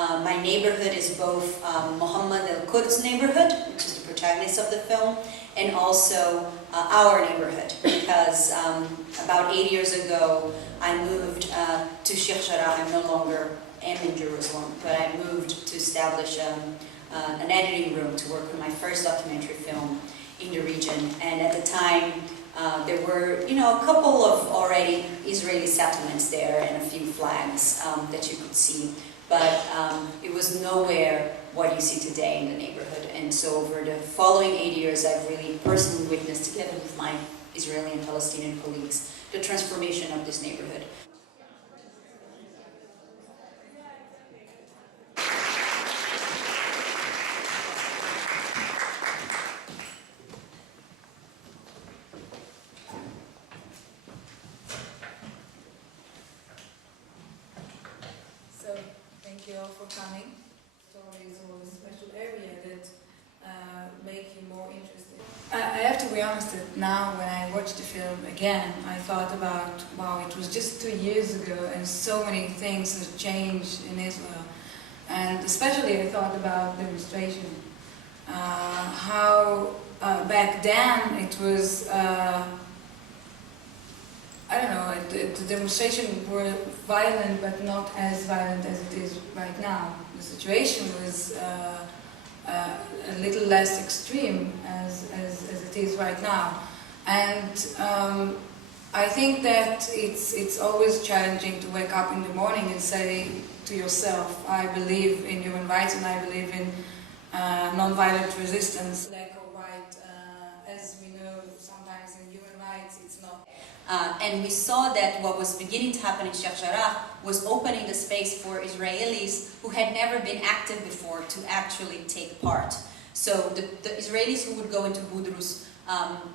My neighborhood is both Mohammed El Kurd's neighborhood, which is the protagonist of the film, and also our neighborhood, because about 8 years ago I moved to Sheikh Jarrah. I no longer am in Jerusalem, but I moved to establish an editing room to work on my first documentary film in the region. And at the time, there were, a couple of already Israeli settlements there and a few flags that you could see, but it was nowhere what you see today in the neighborhood. And so over the following 8 years, I've really personally witnessed, together with my Israeli and Palestinian colleagues, the transformation of this neighborhood. So, thank you all for coming. Stories or a special area that make you more interested. I have to be honest that now when I watch the film again, I thought about, wow, it was just 2 years ago and so many things have changed in Israel. And especially I thought about demonstration. How back then it was, I don't know, the demonstrations were violent, but not as violent as it is right now. The situation was a little less extreme as it is right now. And I think that it's always challenging to wake up in the morning and say to yourself, I believe in human rights and I believe in non-violent resistance. Black or white, as we know, sometimes in human rights it's not. And we saw that what was beginning to happen in Sheikh Jarrah was opening the space for Israelis who had never been active before to actually take part. So the Israelis who would go into Budrus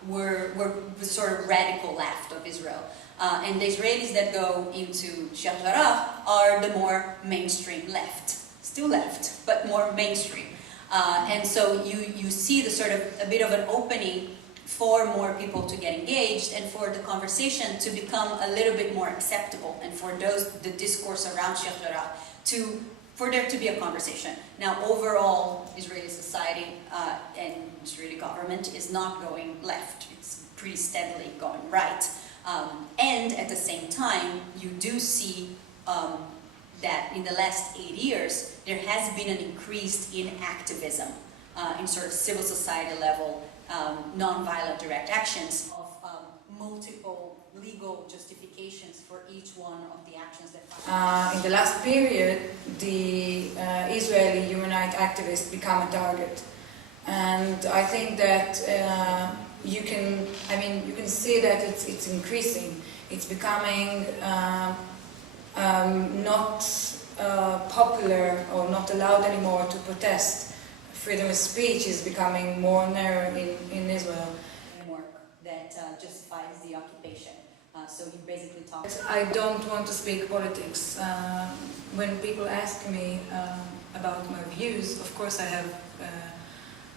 were the sort of radical left of Israel. And the Israelis that go into Sheikh Jarrah are the more mainstream left. Still left, but more mainstream. And so you see the sort of a bit of an opening for more people to get engaged and for the conversation to become a little bit more acceptable, and for the discourse around Sheikh Jarrah for there to be a conversation. Now, overall, Israeli society and Israeli government is not going left. It's pretty steadily going right. And at the same time, you do see that in the last 8 years, there has been an increase in activism, in sort of civil society level, non-violent direct actions of multiple legal justifications for each one of the actions that in the last period, the Israeli human rights activists become a target. And I think that you can see that it's increasing. It's becoming not popular or not allowed anymore to protest. Freedom of speech is becoming more narrow in Israel. Framework that justifies the occupation. So you basically talk. I don't want to speak politics. When people ask me about my views, of course I have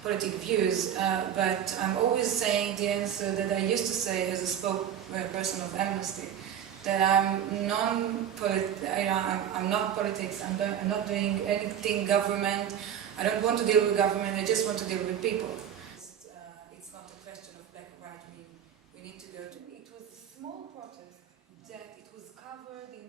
political views, but I'm always saying the answer that I used to say as a spokesperson of Amnesty, that I'm not politics. I'm not doing anything government. I don't want to deal with government. I just want to deal with people. It's not a question of black or white. We need to go to. It was a small protest that it was covered in